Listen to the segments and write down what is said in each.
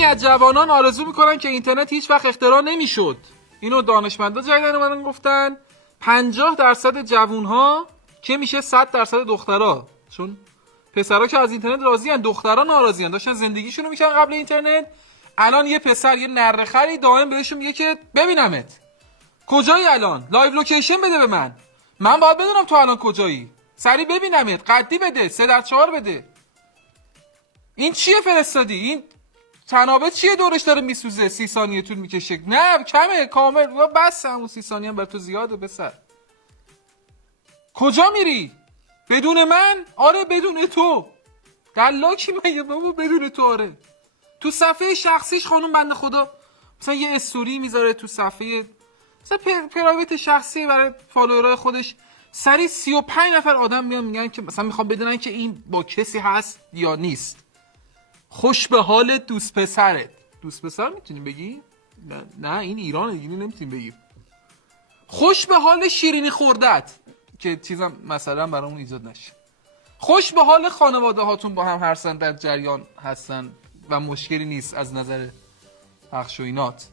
نیمی از جوانان آرزو میکنن که اینترنت هیچ وقت اختراع نمیشد. اینو دانشمندا جدیدن اومدن گفتن 50% جوونها که میشه 100% دخترها، چون پسرها که از اینترنت راضی ان، دخترها ناراضی ان، داشتن زندگیشونو میکنن قبل اینترنت. الان یه پسر یه نرخری دائم بهشون میگه که ببینمت کجایی، الان لایو لوکیشن بده به من باید بدونم تو الان کجایی، سری ببینمت، قدی بده، 3x4 بده. این چیه فرستادی؟ این تنابه چیه دورش داره میسوزه 30 ثانیه طول میکشه؟ نه کمه کامل بس، همون 30 ثانیه هم بر تو زیاده بسر. کجا میری؟ بدون من؟ آره بدون تو. دلاکی مگه بابا؟ بدون تو آره. تو صفحه شخصیش خانم بنده خدا مثلا یه استوری میذاره تو صفحه مثلا پرایوت شخصی برای فالوورای خودش، سری 35 نفر آدم میان میگن که مثلا میخوام بدونن که این با کسی هست یا نیست. خوش به حال دوست پسرت. دوست پسر میتونی بگی؟ نه این ایرانه دیگه نمیتونی بگی. خوش به حال شیرینی خوردت که چیزم مثلا برامون ایجاد نشه. خوش به حال خانواده هاتون با هم هر سن در جریان هستن و مشکلی نیست از نظر پخش و اینات.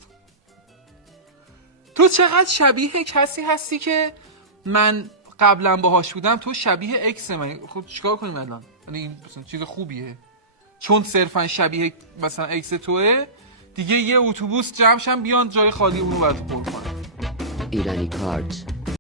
تو چقدر شبیه کسی هستی که من قبلا باهاش بودم، تو شبیه اکس من. خب چیکار کنیم الان؟ یعنی این مثلا چیز خوبیه چون صرفا شبیه مثلا اکس توه دیگه، یه اتوبوس جمعشن بیان جای خالی اونو برات پر کنن. ایرانی کارت